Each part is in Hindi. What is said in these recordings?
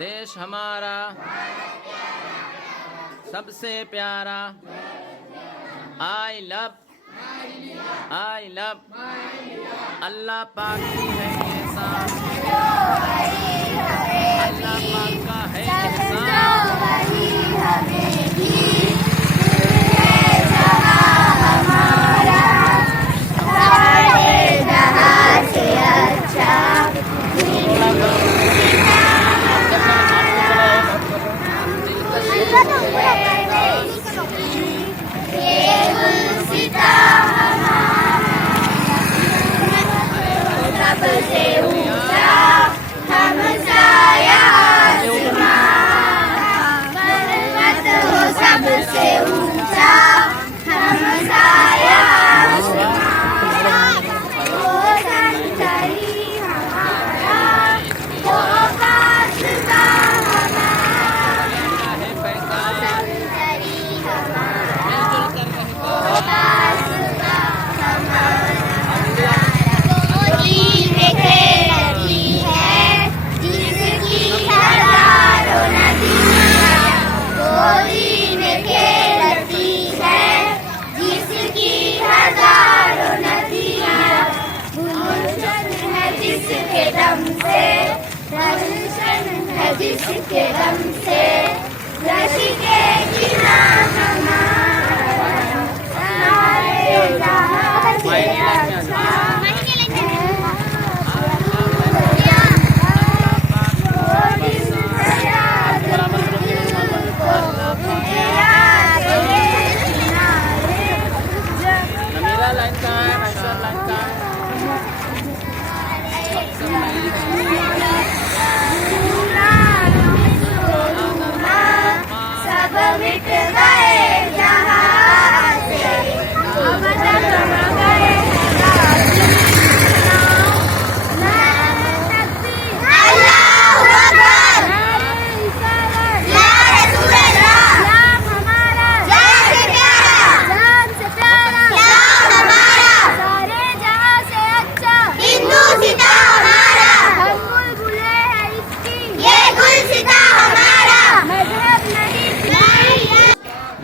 देश हमारा सबसे प्यारा। आई लव अल्लाह पाक की है ये शान, अल्लाह पाक का है जिसके दम से रशिके गिरा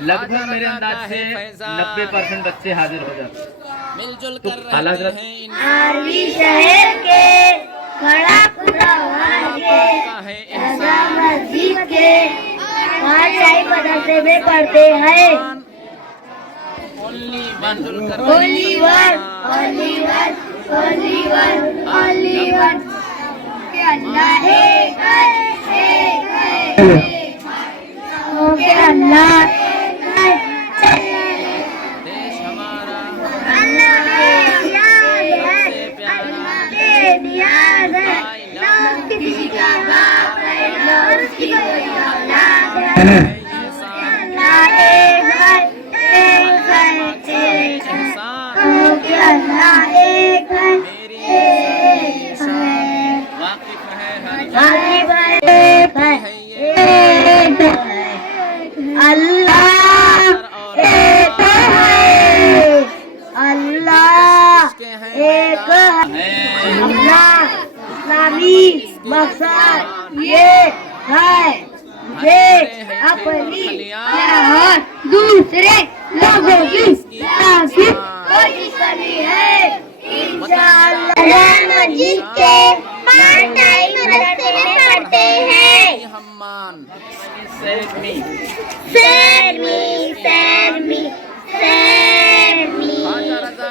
लगभग मेरे अंदाज से 90% बच्चे हाजिर हो जाते मिलजुल तो कर आला रहते हज़रत हैं। आरवी शहर के खड़ा खुदावार के रजा मस्जिद के पाँच शाही मदरसे में पढ़ते हैं। Only one only one only one only one only one के अल्लाह एक है के अल्लाह देश हमारा अल्लाह सबसे प्यारा। नियाज़ है ना किसी का बाप है ना उसकी कोई औलाद है। अल्लाह एक है कि अल्लाह एक है वाकिफ है हर वाकिफ है एक है अल्लाह एक है अल्लाह एक है। अल्लाह इस्लामी मकसद ये है जे अपनी और दूसरे लोगों की ताकीद कोशिश करनी है इंशाअल्लाह। मस्जिद के 5 टाइम मदरसे में पढ़ते हैं। हम्मान सेरमी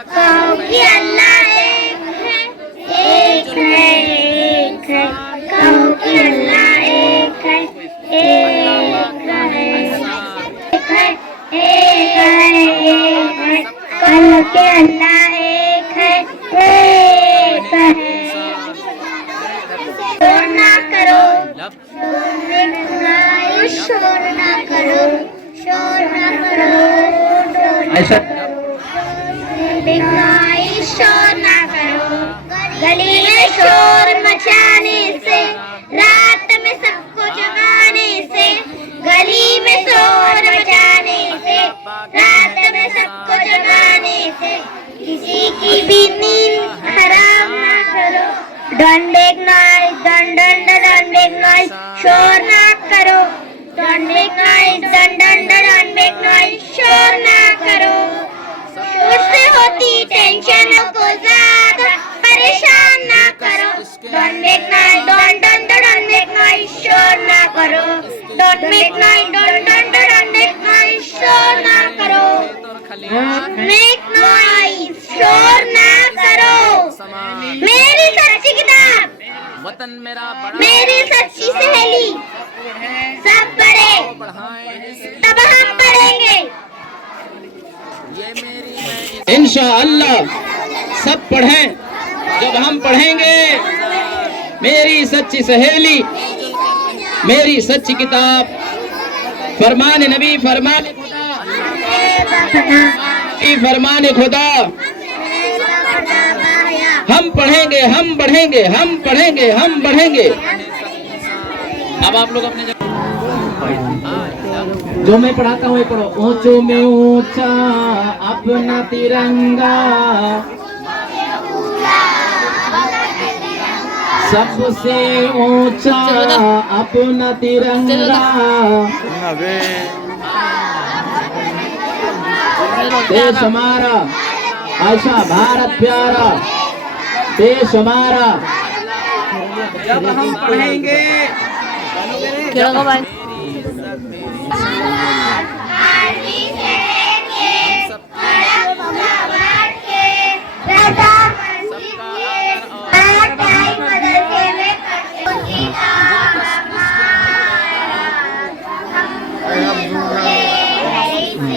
कहो कि अल्लाह एक है कहो कि अल्लाह एक है कहो कि अल्लाह एक है शोर ना करो शोर ना करो शोर ना करो। गली में शोर मचाने से रात में सबको जगाने से गली में शोर मचाने से रात में सबको जगाने से किसी की भी नींद हराम ना करो। डंडे नाइस शोर ना करो, don't make noise, don't make noise, शोर ना करो। उससे होती टेंशन को ज्यादा परेशान ना करो, don't make noise, don't make noise, शोर ना करो, don't make noise, don't make noise, शोर ना करो, make noise, शोर ना करो। मेरी सच्ची किताब, वतन मेरा बड़ा, मेरी सच्ची सहेली, सब पढ़े तब हम पढ़ेंगे। ये मेरी मैं इंशाअल्लाह सब पढ़ें जब हम पढ़ेंगे। मेरी सच्ची सहेली, मेरी सच्ची किताब, फरमान नबी, फरमान खुदा, फरमान खुदा। हम पढ़ेंगे, हम बढ़ेंगे, हम पढ़ेंगे, हम बढ़ेंगे। अब आप लोग अपने जो मैं पढ़ाता हूँ ये पढ़ो। ऊंचों में ऊंचा अपना तिरंगा, सबसे ऊंचा अपना तिरंगा। देश हमारा, आशा भारत प्यारा, देश हमारा। जब हम पढ़ेंगे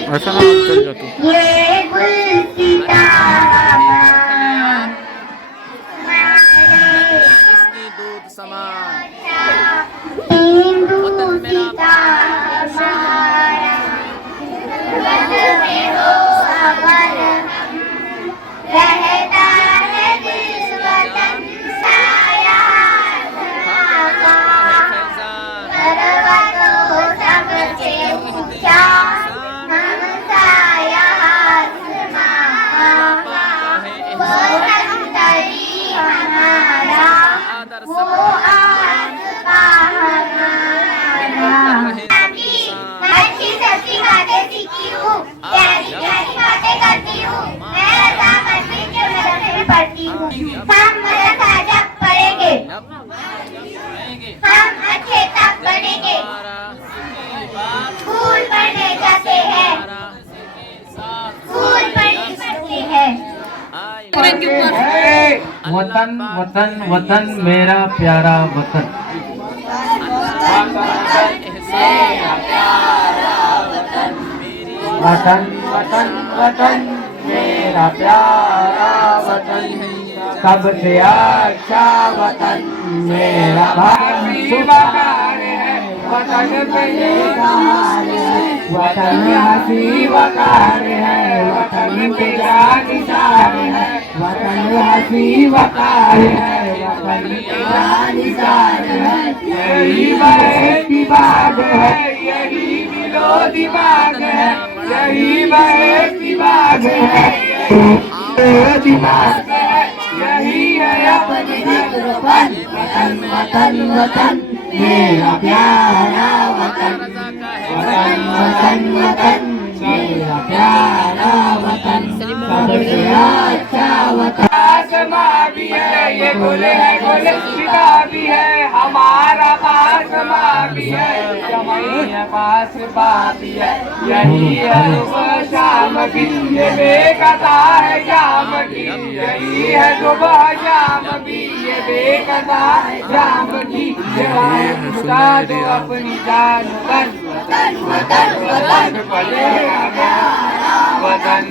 ऐसा ना चल जा तू। इसकी दूध समान वतन मेरा रहता है दिल वतन साया पर्वतों सबसे ऊंचा हमसा यहाँ वो संतरी हमारा, वो आसमां हमारा। अच्छी सच्ची बातें सीखी हूँ, प्यारी प्यारी बातें करती हूँ, मैं रज़ा मस्जिद के मदरसे में पढ़ती हूँ। हम मदरसा जब पढ़ेंगे हम अच्छे तब बनेंगे। स्कूल पढ़ने जाते हैं, स्कूल पढ़ते हैं। वतन वतन वतन मेरा प्यारा वतन। वतन वतन वतन मेरा प्यारा वतन, सबसे अच्छा वतन मेरा वतन पे ये कहानी है, वतन हंसी वकार है, वतन पे जान निसार है, वतन हंसी वकार है, वतन पे जान निसार है। यही बहस की बात है, यही दिलो दिमाग है, यही बहस की बात है, दिमाग है, यही है अपनी वतन वतन वतन वतन मेरा प्यारा वतन, वतन वतन वतन मेरा प्यारा वतन, सबसे अच्छा वतन। आसमां भी है ये गोले है, गोले शिका भी है, हमारा आसमां भी है, जमीन पास भी है। यही है सुबह शाम की, ये बेकता है शाम की, यही है सुबह शाम की, ये बेकता है शाम की। छुड़ा दो अपनी जान वतन वतन वतन वतन वतन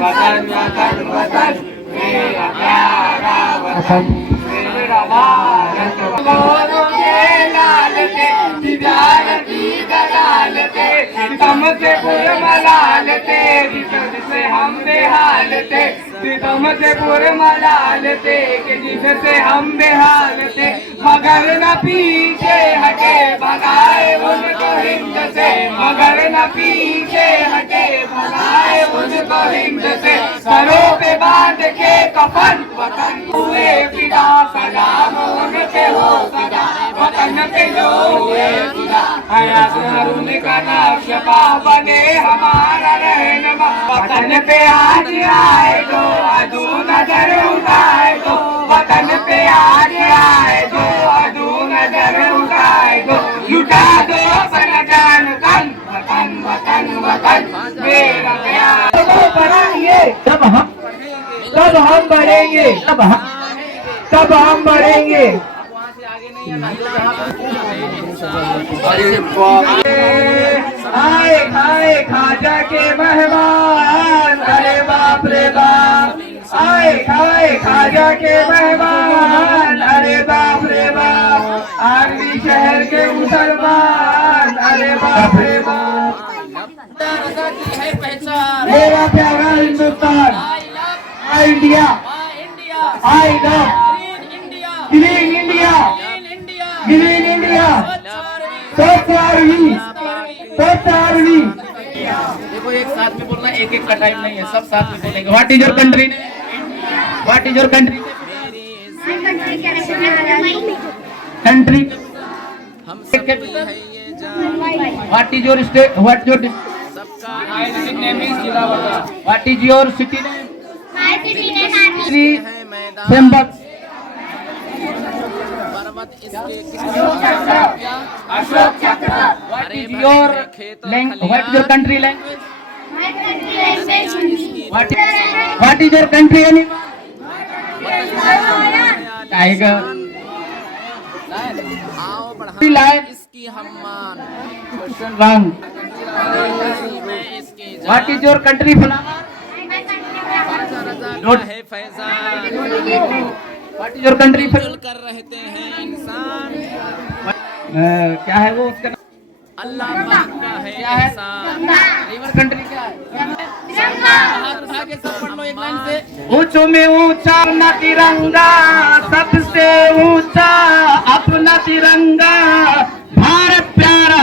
वतन वतन वतन मेरा प्यारा वतन मेरा भारत। लोगों के लाल थे तिजारती दलाल थे, सितम से पुरमलाल थे, जिससे हम बेहाल थे, सितम से पुरमलाल थे कि जिससे हम बेहाल थे। मगर न पीछे हटे भगाए उनको हिंद से, मगर न पीछे हटे, भगाए उनको हिंद से। सरों पे बांध के कफन, वतन हुए फिदा, सलाम उनके हो सदा, वतन पे जो हुए फिदा। हयात उनका नक्श पा बने हमारा रहनुमा, वतन पे आज आए तो अदू नजर उठाए तो, वतन पे आज आए तो अदू नजर उठाए तो, लुटा दो अपना जान तन, वतन वतन वतन मेरा प्यार। तो बढ़ेंगे तब हम बढ़ेंगे, तब हम बढ़ेंगे। आए खाए खाजा के मेहमान, अरे बाप रे बाप। आए खाए खाजा के मेहमान, अरे बाप रे बाप। आर्मी शहर के मुसलमान, अरे बाप रे बाप। मेरा प्यारा Hindustan, I India, I love green India, green India, स्वच्छ आर्मी, स्वच्छ आर्मी। देखो एक साथ में बोलना, एक एक का टाइम नहीं है, सब साथ में बोलेंगे। What is your country? What is your country? Country. What is your state? What your what is your city name? Symbol. Ashok Chakra. What is your what is your country language? What is your country animal? Tiger. Lion. इसकी सम्मान। Question one. What is your country flower? है Faizan, what is your country मिल कर रहते हैं इंसान। क्या है वो उसका नाम? अल्लाह पाक का है क्या है? एहसान। रिवर कंट्री क्या है? हाथ उठा के सब पढ़ लो एक लाइन से। ऊंचों में ऊंचा अपना तिरंगा, सबसे ऊंचा अपना तिरंगा। भारत प्यारा,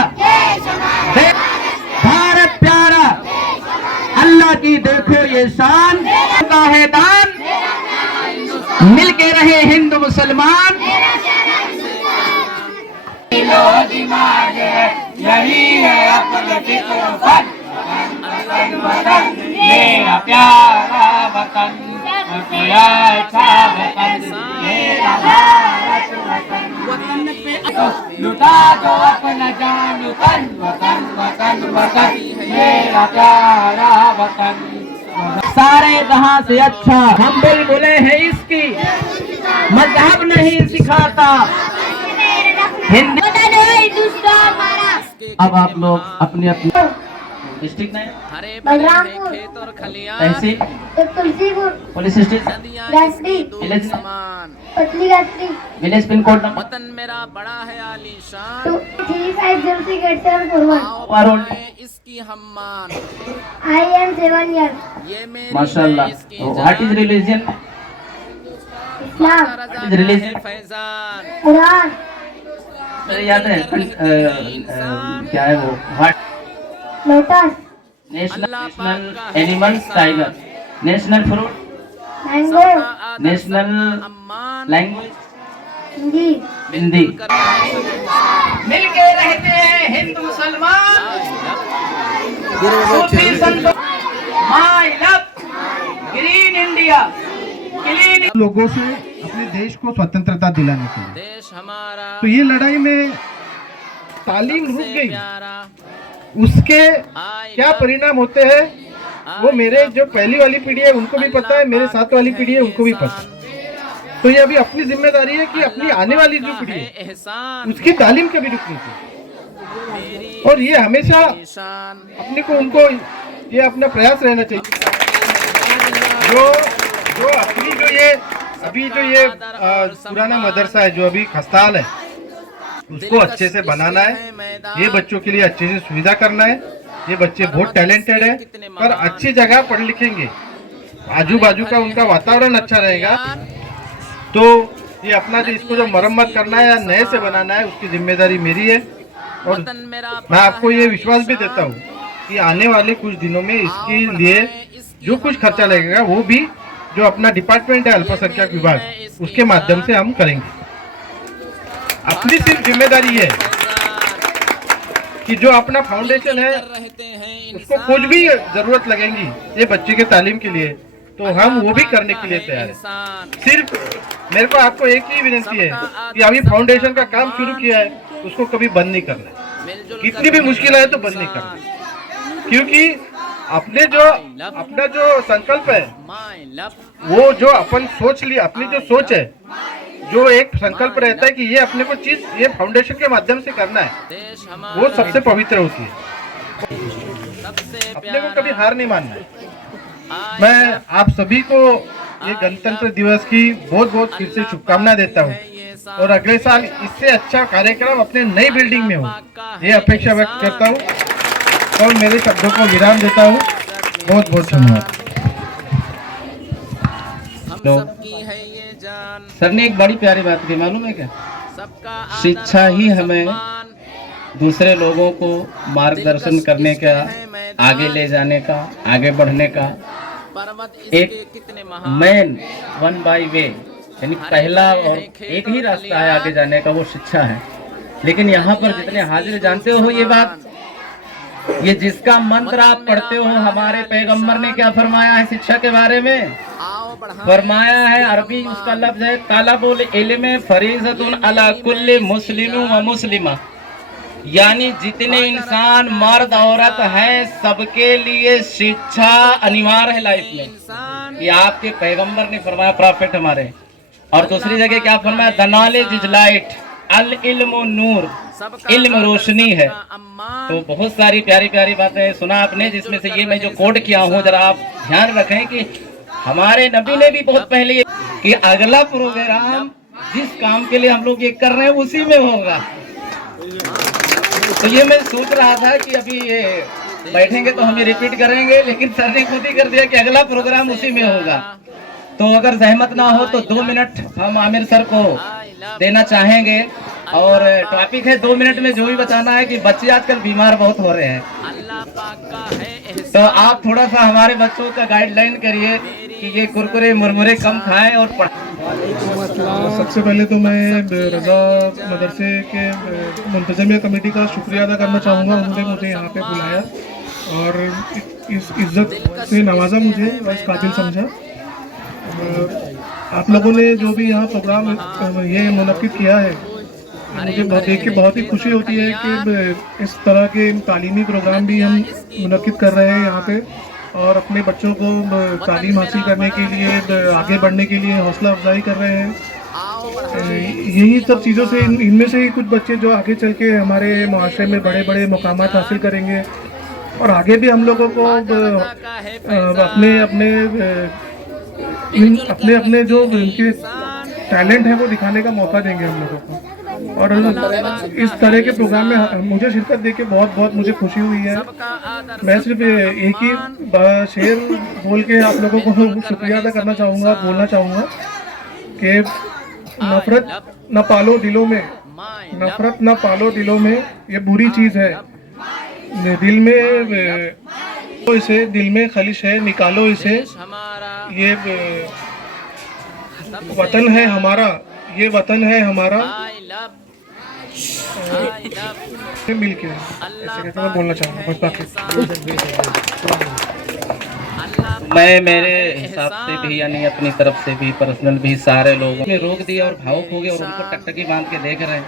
भारत प्यारा, अल्लाह की देखो ये शान का है दान। मिलके रहे हिंदू मुसलमान, दिमाग यही है अपना वतन, वतन मेरा प्यारा वतन, मेरा अच्छा वतन, मेरा भारत वतन। लुटा दो अपना जान तन, वतन वतन वतन मेरा प्यारा वतन। सारे कहाँ से अच्छा हम बुलबुलें हैं इसकी, मजहब नहीं सिखाता हिंदी। अब आप लोग अपनी अपनी डिस्ट्रिक्ट में हरे भरे बलरामपुर, खेत और खलियान, तहसील तुलसीपुर, पुलिस स्टेशन, नदियाँ गायत्री, इसकी दूध विलेज समान। पतली Gayatri, village pin code number वतन मेरा बड़ा है आलीशान, 35068741। आओ वारोल। बढ़ाएं इसकी सम्मान। I am 7 years. ये मेरी माशाल्लाह। है इसकी व्हाट इज जान। Religion? Islam, Raza What is religion? का है फैजान। कुरान, मुझे याद है क्या है वो? What lotus, national animals tiger, national fruit, mango, national Amman language Hindi. Hindi. मिलके रहते हैं हिंदू मुसलमान, सूफी संत, my love green India, clean. लोगों से अपने देश को स्वतंत्रता दिलाने के लिए, देश हमारा तो ये लड़ाई में तालीम रुक सबसे गई। प्यारा। उसके आई क्या लव- परिणाम होते हैं वो आई मेरे लव जो पहली वाली पीढ़ी है उनको भी पता है, मेरे साथ वाली पीढ़ी है उनको भी पता है। तो ये अभी अपनी जिम्मेदारी है कि अपनी आने वाली जो पीढ़ी है एहसान उसकी तालीम कभी रुकनी चाहिए, और ये हमेशा निशान। अपने को उनको ये अपना प्रयास रहना चाहिए। जो अपनी जो ये अभी जो ये पुराना मदरसा है जो अभी खस्ताल है उसको अच्छे से बनाना है, ये बच्चों के लिए अच्छे से सुविधा करना है। ये बच्चे बहुत टैलेंटेड है पर अच्छी जगह पढ़ लिखेंगे, आजू बाजू का उनका वातावरण अच्छा रहेगा, तो ये अपना जो इसको जो मरम्मत करना है या नए से बनाना है उसकी जिम्मेदारी मेरी है। और मैं आपको ये विश्वास भी देता हूँ कि आने वाले कुछ दिनों में इसके लिए जो कुछ खर्चा लगेगा वो भी जो अपना डिपार्टमेंट है अल्पसंख्यक विभाग उसके माध्यम से हम करेंगे। अपनी सिर्फ जिम्मेदारी है कि जो अपना फाउंडेशन है उसको कुछ भी जरूरत लगेगी ये बच्चे के तालीम के लिए तो हम वो भी करने के लिए तैयार हैं। सिर्फ मेरे को आपको एक ही विनती है कि अभी फाउंडेशन का काम शुरू किया है उसको कभी बंद नहीं करना है। कितनी भी मुश्किल है तो बंद नहीं करना, क्योंकि अपना जो संकल्प है वो जो अपन सोच लिया, अपनी जो सोच है, जो एक संकल्प रहता है कि ये अपने को चीज ये फाउंडेशन के माध्यम से करना है, वो सबसे पवित्र होती है। अपने को कभी हार नहीं मानना है। मैं आप सभी को ये गणतंत्र दिवस की बहुत बहुत फिर से शुभकामनाएं देता हूँ और अगले साल इससे अच्छा कार्यक्रम अपने नई बिल्डिंग में हो ये अपेक्षा व्यक्त करता हूँ और मेरे शब्दों को विराम देता हूँ। बहुत बहुत धन्यवाद। सर ने एक बड़ी प्यारी बात की, मालूम है क्या? शिक्षा ही हमें दूसरे लोगों को मार्गदर्शन करने का, आगे ले जाने का, आगे बढ़ने का एक मेन वन बाय वे यानी पहला और एक ही रास्ता है आगे जाने का, वो शिक्षा है। लेकिन यहाँ पर जितने हाजिर जानते हो ये बात, ये जिसका मंत्र आप पढ़ते हो, हमारे पैगंबर ने क्या फरमाया है शिक्षा के बारे में? फरमाया है, अरबी उसका लफ्ज है तलबुल इल्म फरीज़तुन अला कुल्ली मुस्लिम व मुस्लिमा, यानी जितने इंसान मर्द औरत है सबके लिए शिक्षा अनिवार्य है लाइफ में। ये आपके पैगंबर ने फरमाया, प्रॉफिट हमारे। और दूसरी जगह क्या फरमाया? द नॉलेज इज लाइट, अल इल्म नूर, इल्म रोशनी है। तो बहुत सारी प्यारी प्यारी बातें सुना आपने, जिसमें से ये मैं जो कोड किया हूँ, जरा आप ध्यान रखें कि हमारे नबी ने भी बहुत पहले कि अगला प्रोग्राम जिस काम के लिए हम लोग ये कर रहे हैं उसी में होगा। तो ये मैं सोच रहा था कि अभी ये बैठेंगे तो हम ये रिपीट करेंगे, लेकिन सर ने खुद ही कर दिया कि अगला प्रोग्राम उसी में होगा। तो अगर सहमत ना हो तो 2 मिनट हम आमिर सर को देना चाहेंगे और टॉपिक है 2 मिनट में जो भी बताना है कि बच्चे आजकल बीमार बहुत हो रहे हैं, तो आप थोड़ा सा हमारे बच्चों का गाइडलाइन करिए कि ये कुरकुरे मुरमुरे कम खाएं और सबसे पहले तो मैं रजा मदरसे के मुंतजमिया कमेटी का शुक्रिया अदा करना चाहूँगा। उन्होंने मुझे यहाँ पे बुलाया और इस इज्जत से नवाजा मुझे और इस काबिल समझा। आप लोगों ने जो भी यहाँ प्रोग्राम ये मुनक्किद किया है, मुझे देख के बहुत ही खुशी होती है कि इस तरह के तालीमी प्रोग्राम भी हम मुनक्किद कर रहे हैं यहाँ पे और अपने बच्चों को तालीम हासिल करने के लिए, आगे बढ़ने के लिए हौसला अफजाई कर रहे हैं। यही सब चीज़ों से इनमें से ही कुछ बच्चे जो आगे चल के हमारे मुआशरे में बड़े बड़े मुकामात हासिल करेंगे और आगे भी हम लोगों को अपने अपने जो इनके टैलेंट है वो दिखाने का मौका देंगे हम लोगों को। और इस तरह के प्रोग्राम में मुझे शिरकत देके बहुत बहुत मुझे खुशी हुई है। मैं सिर्फ एक ही शेर बोल के आप लोगों को शुक्रिया अदा करना चाहूँगा, बोलना चाहूँगा कि नफरत न पालो दिलों में, नफरत न पालो दिलों में, ये बुरी चीज़ है। दिल में तो इसे दिल में खलिश है, निकालो इसे। ये वतन है हमारा, ये वतन है हमारा। मिल के ऐसे कहते मैं बोलना चाहूँगा बस। बाकी मैं मेरे हिसाब से भी यानी अपनी तरफ से भी पर्सनल भी सारे लोगों ने रोक दिया और भावुक हो गए और उनको टकटकी बांध के देख रहे हैं।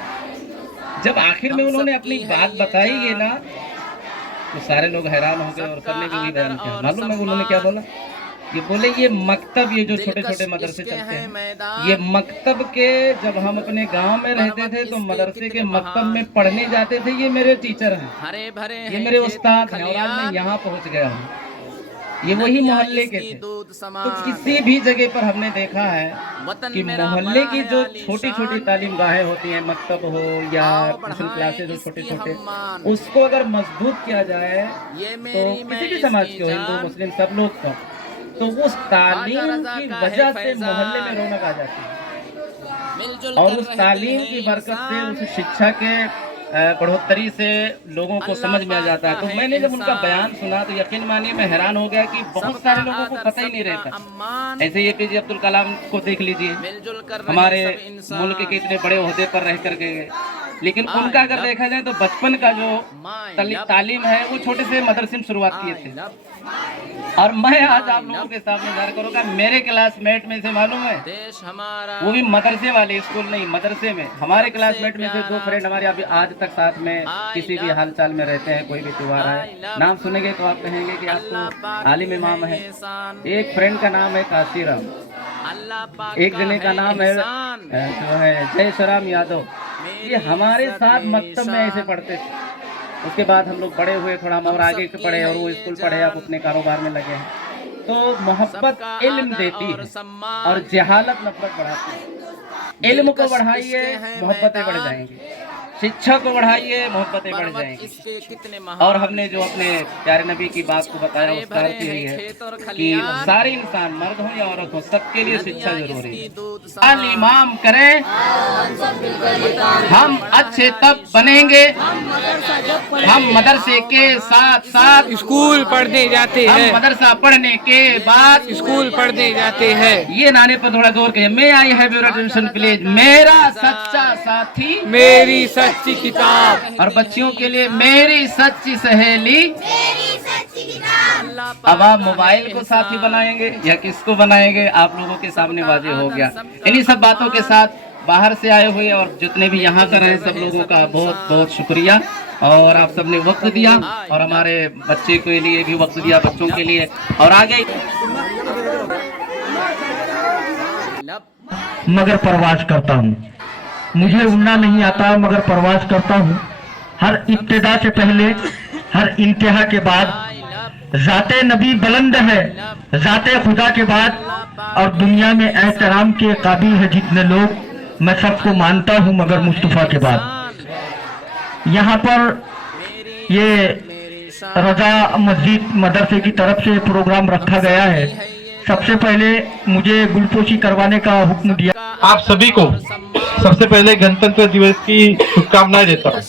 जब आखिर में उन्होंने अपनी बात बताई है ना तो सारे लोग हैरान हो गए और सर ने भी वही बयान किया। मालूम है उन्होंने क्या बोला? ये बोले ये मकतब, ये जो छोटे छोटे मदरसे चलते हैं, ये मकतब के जब हम अपने गांव में रहते थे तो मदरसे के मकतब में पढ़ने जाते थे, ये मेरे टीचर हैं, ये मेरे उस्ताद हैं और आज मैं यहाँ पहुँच गया हूँ। ये वही मोहल्ले के थे। तो किसी भी जगह पर हमने देखा है कि मोहल्ले की जो छोटी छोटी तालीम गाहें होती हैं, मकतब हो या ट्यूशन क्लासेस हो छोटे छोटे, उसको अगर मजबूत किया जाए तो किसी भी समाज के हो, हिंदू मुस्लिम सब लोग का, तो उस तालीम की वजह से मोहल्ले में रौनक आ जाती है और उस तालीम की बरकत से, उस शिक्षा के बढ़ोतरी से लोगों को समझ में आ जाता है। तो मैंने जब उनका बयान सुना तो यकीन मानिए मैं हैरान हो गया कि बहुत सारे लोगों को पता ही नहीं रहता। ऐसे ही APJ अब्दुल कलाम को देख लीजिए, हमारे मुल्क के इतने बड़े ओहदे पर रह कर गए, लेकिन उनका अगर देखा जाए तो बचपन का जो तालीम है वो छोटे से मदरसे में शुरुआत किए थे। और मैं आज आप लोगों के सामने जाहिर करूंगा, मेरे क्लासमेट में से मालूम है, वो भी मदरसे वाले, स्कूल नहीं मदरसे में, हमारे क्लासमेट में से 2 फ्रेंड हमारे अभी आज तक साथ में किसी भी हालचाल में रहते हैं। कोई भी त्योहार है, नाम सुनेंगे तो आप कहेंगे कि आपको आलिम इमाम है। एक फ्रेंड का नाम है काशीराम, एक जने का नाम है जो है जय श्राम यादव। ये हमारे साथ मकतब में ऐसे पढ़ते थे। उसके बाद हम लोग बड़े हुए, थोड़ा हम और आगे पढ़े और वो स्कूल पढ़े, अब अपने कारोबार में लगे हैं। तो मोहब्बत इल्म देती है और जहालत नफरत बढ़ाती है। इल्म को बढ़ाइए, मोहब्बतें बढ़ जाएंगी। शिक्षा को बढ़ाइए, मोहब्बतें बढ़ जाएंगी। और हमने जो अपने प्यारे नबी की बात को बताया उसका अर्थ यही है कि सारे इंसान, मर्द हो या औरत हो, सबके लिए शिक्षा जरूरी है। अल इमाम करें, हम अच्छे तब बनेंगे, हम मदरसे के साथ साथ स्कूल पढ़ने जाते हैं, हम मदरसा पढ़ने के बाद स्कूल पढ़ने जाते हैं। ये नारे पर थोड़ा जोर के, मैं I have your attention please, मेरा सच्चा साथी मेरी सच्ची किताब, और बच्चियों के लिए मेरी सच्ची सहेली। अब आप मोबाइल को साथी बनाएंगे या किसको बनाएंगे, आप लोगों के सामने वाजे हो गया। इन्हीं सब बातों के साथ बाहर से आए हुए और जितने भी यहाँ कर रहे सब लोगों का बहुत बहुत शुक्रिया। और आप सबने वक्त दिया और हमारे बच्चे के लिए भी वक्त दिया, बच्चों के लिए। और आगे मगर परवाज करता हूँ, मुझे उड़ना नहीं आता मगर परवाज करता हूँ। हर इब्तिदा से पहले, हर इंतहा के बाद, जाते नबी बुलंद है, जाते खुदा के बाद। और दुनिया में एहतराम के काबिल है जितने लोग, मैं सबको मानता हूँ मगर मुस्तफ़ा के बाद। यहाँ पर ये रजा मस्जिद मदरसे की तरफ से प्रोग्राम रखा गया है। सबसे पहले मुझे गुलपोशी करवाने का हुक्म दिया। आप सभी को सबसे पहले गणतंत्र दिवस की शुभकामनाएं देता हूँ।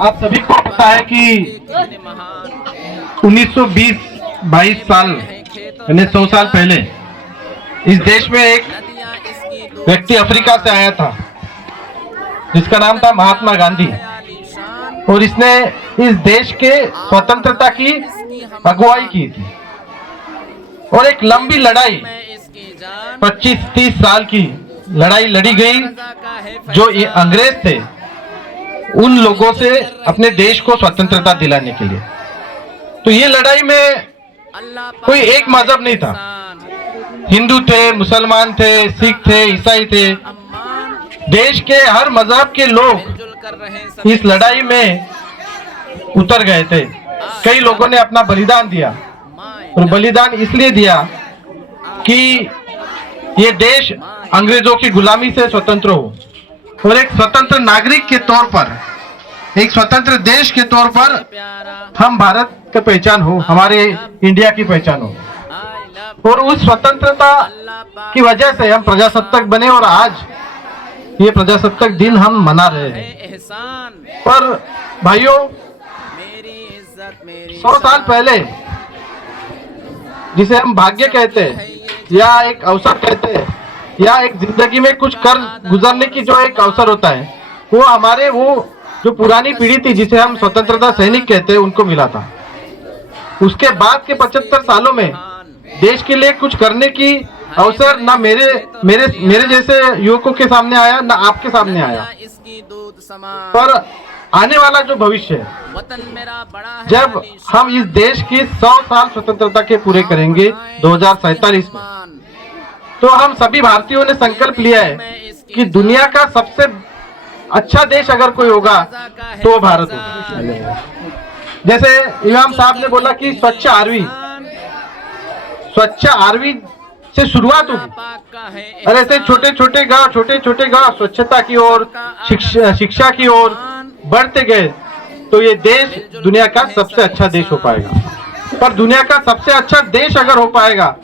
आप सभी को पता है कि 1920-22 साल यानी 100 साल पहले इस देश में एक व्यक्ति अफ्रीका से आया था जिसका नाम था महात्मा गांधी, और इसने इस देश के स्वतंत्रता की अगुवाई की थी। और एक लंबी लड़ाई 25-30 साल की लड़ाई लड़ी गई जो ये अंग्रेज थे उन लोगों से अपने देश को स्वतंत्रता दिलाने के लिए। तो ये लड़ाई में कोई एक मजहब नहीं था, हिंदू थे, मुसलमान थे, सिख थे, ईसाई थे, देश के हर मजहब के लोग इस लड़ाई में उतर गए थे। कई लोगों ने अपना बलिदान दिया, और बलिदान इसलिए दिया कि ये देश अंग्रेजों की गुलामी से स्वतंत्र हो, और एक स्वतंत्र नागरिक के तौर पर, एक स्वतंत्र देश के तौर पर हम भारत का पहचान हो, हमारे इंडिया की पहचान हो। और उस स्वतंत्रता की वजह से हम प्रजासत्ताक बने, और आज ये प्रजासत्ताक दिन हम मना रहे हैं। पर भाइयों, 100 साल पहले जिसे हम भाग्य कहते हैं या एक अवसर कहते हैं या एक जिंदगी में कुछ कर गुजरने की जो एक अवसर होता है, वो हमारे वो जो पुरानी पीढ़ी थी जिसे हम स्वतंत्रता सैनिक कहते हैं उनको मिला था। उसके बाद के 75 सालों में देश के लिए कुछ करने की अवसर ना मेरे जैसे युवकों के सामने आया, ना आपके सामने आया। पर आने वाला जो भविष्य है, जब हम इस देश की 100 साल स्वतंत्रता के पूरे करेंगे 2047 में, तो हम सभी भारतीयों ने संकल्प लिया है कि दुनिया का सबसे अच्छा देश अगर कोई होगा तो वो भारत होगा। जैसे इमाम साहब ने बोला कि स्वच्छ आरवी से शुरुआत होगी, और ऐसे छोटे छोटे गांव स्वच्छता की ओर, शिक्षा की ओर बढ़ते गए तो ये देश दुनिया का सबसे अच्छा देश हो पाएगा। पर दुनिया का सबसे अच्छा देश अगर हो पाएगा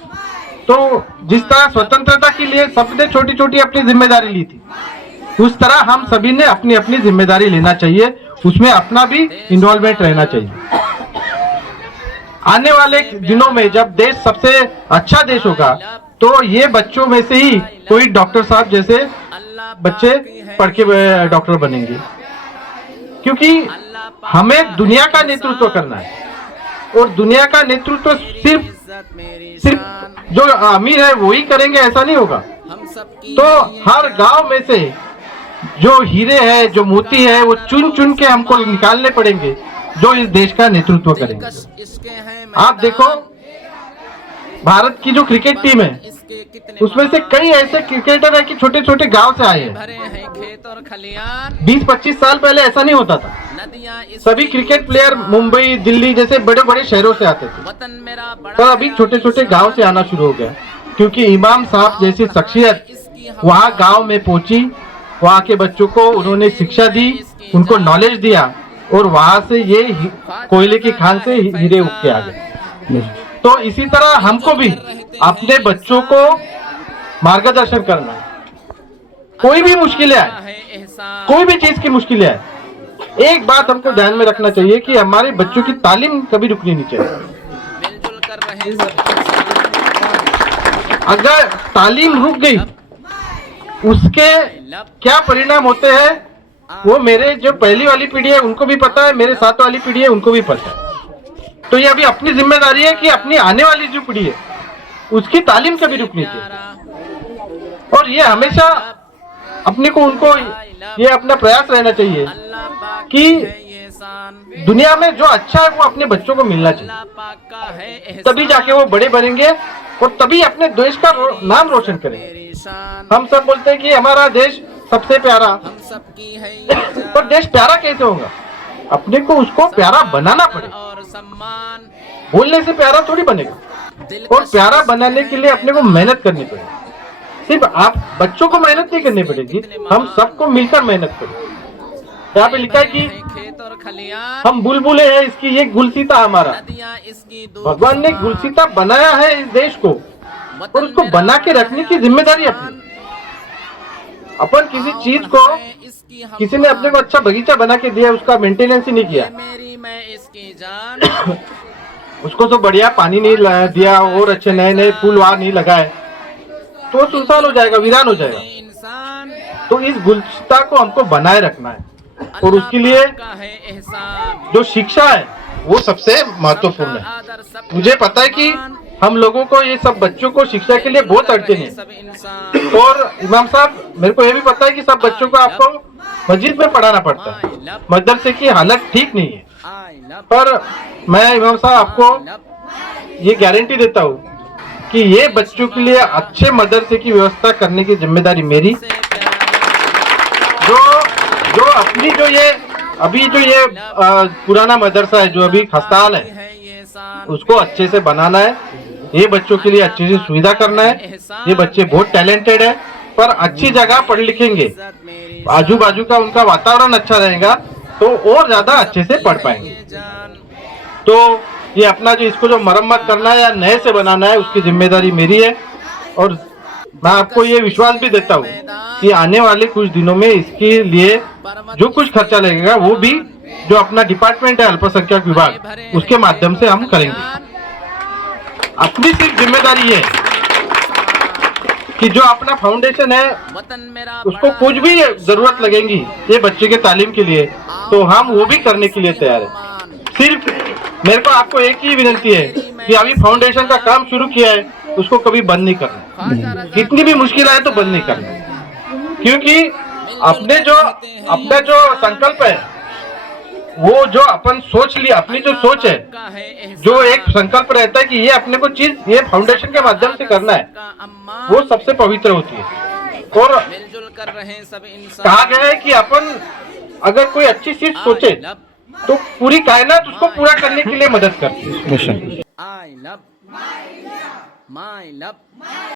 तो जिस तरह स्वतंत्रता के लिए सबने छोटी छोटी अपनी जिम्मेदारी ली थी, उस तरह हम सभी ने अपनी अपनी जिम्मेदारी लेना चाहिए, उसमें अपना भी इन्वॉल्वमेंट रहना चाहिए। आने वाले दिनों में जब देश सबसे अच्छा देश होगा तो ये बच्चों में से ही कोई डॉक्टर साहब जैसे बच्चे पढ़ के डॉक्टर बनेंगे, क्योंकि हमें दुनिया का नेतृत्व करना है। और दुनिया का नेतृत्व सिर्फ जो अमीर है वो ही करेंगे ऐसा नहीं होगा। तो हर गांव में से जो हीरे हैं, जो मोती है, वो चुन चुन के हमको निकालने पड़ेंगे जो इस देश का नेतृत्व करेंगे। आप देखो भारत की जो क्रिकेट टीम है उसमें से कई ऐसे क्रिकेटर है कि छोटे छोटे गांव से आए हैं। 20-25 साल पहले ऐसा नहीं होता था। सभी क्रिकेट प्लेयर मुंबई, दिल्ली जैसे बड़े बड़े शहरों से आते थे, पर अभी छोटे छोटे गांव से आना शुरू हो गया, क्योंकि इमाम साहब जैसी शख्सियत वहां गांव में पहुंची, वहां के बच्चों को उन्होंने शिक्षा दी, उनको नॉलेज दिया, और वहां से ये कोयले की खान से हीरे उग के आ गए। तो इसी तरह हमको भी अपने बच्चों को मार्गदर्शन करना है। कोई भी मुश्किलें आए, कोई भी चीज की मुश्किलें आए, एक बात हमको ध्यान में रखना चाहिए कि हमारे बच्चों की तालीम कभी रुकनी नहीं चाहिए। अगर तालीम रुक गई उसके क्या परिणाम होते हैं वो मेरे जो पहली वाली पीढ़ी है उनको भी पता है, मेरे साथ वाली पीढ़ी है उनको भी पता है। तो ये अभी अपनी जिम्मेदारी है कि अपनी आने वाली जो पीढ़ी है उसकी तालीम कभी रुकनी चाहिए, और ये हमेशा अपने को उनको ये अपना प्रयास रहना चाहिए कि दुनिया में जो अच्छा है वो अपने बच्चों को मिलना चाहिए, तभी जाके वो बड़े बनेंगे और तभी अपने देश का नाम रोशन करेंगे। हम सब बोलते हैं कि हमारा देश सबसे प्यारा, पर देश प्यारा कैसे होगा? अपने को उसको प्यारा बनाना पड़ेगा। बोलने से प्यारा थोड़ी बनेगा, और प्यारा बनाने के लिए अपने को मेहनत करनी पड़ेगी। सिर्फ आप बच्चों को मेहनत नहीं करनी पड़ेगी, हम सबको मिलकर मेहनत करें। यहाँ पे लिखा है कि हम बुलबुलें हैं इसकी ये गुलसीता हमारा। भगवान ने गुलसीता बनाया है इस देश को, और उसको बना के रखने की जिम्मेदारी अपनी। अपन किसी चीज को, किसी ने अपने को अच्छा बगीचा बना के दिया, उसका मेंटेनेंस ही नहीं किया, उसको तो बढ़िया पानी नहीं दिया और अच्छे नए नए फूल वहां नहीं लगाए, तो सुनसान हो जाएगा, वीरान हो जाएगा। तो इस गुलदस्ता को हमको बनाए रखना है, और उसके लिए जो शिक्षा है वो सबसे महत्वपूर्ण है। मुझे पता है कि हम लोगों को ये सब बच्चों को शिक्षा के लिए बहुत अड़चन है, और इमाम साहब मेरे को ये भी पता है कि सब बच्चों को आपको मस्जिद में पढ़ाना पड़ता है, मदरसे की हालत ठीक नहीं है। पर मैं इमाम साहब आपको ये गारंटी देता हूँ कि ये बच्चों के लिए अच्छे मदरसे की व्यवस्था करने की जिम्मेदारी मेरी। जो अपनी जो ये अभी जो ये पुराना मदरसा है जो अभी खस्ताहाल है उसको अच्छे से बनाना है, ये बच्चों के लिए अच्छी सी सुविधा करना है। ये बच्चे बहुत टैलेंटेड है, पर अच्छी जगह पढ़ लिखेंगे, आजू बाजू का उनका वातावरण अच्छा रहेगा तो और ज्यादा अच्छे से पढ़ पाएंगे। तो ये अपना जो इसको जो मरम्मत करना है या नए से बनाना है उसकी जिम्मेदारी मेरी है, और मैं आपको ये विश्वास भी देता हूँ कि आने वाले कुछ दिनों में इसके लिए जो कुछ खर्चा लगेगा वो भी जो अपना डिपार्टमेंट है अल्पसंख्यक विभाग उसके माध्यम से हम करेंगे। अपनी सिर्फ जिम्मेदारी है कि जो अपना फाउंडेशन है उसको कुछ भी जरूरत लगेगी ये बच्चे के तालीम के लिए तो हम वो भी करने के लिए तैयार है। सिर्फ मेरे को आपको एक ही विनती है कि अभी फाउंडेशन का काम शुरू किया है उसको कभी बंद नहीं करना, कितनी भी मुश्किल आए तो बंद नहीं करना, क्योंकि अपना जो संकल्प है वो जो अपन सोच लिया, अपनी जो सोच है, जो एक संकल्प रहता है कि ये अपने को चीज ये फाउंडेशन के माध्यम से करना है, वो सबसे पवित्र होती है। और कहा गया है कि अपन अगर कोई अच्छी चीज सोचे तो पूरी कायनात उसको पूरा करने के लिए मदद करती है।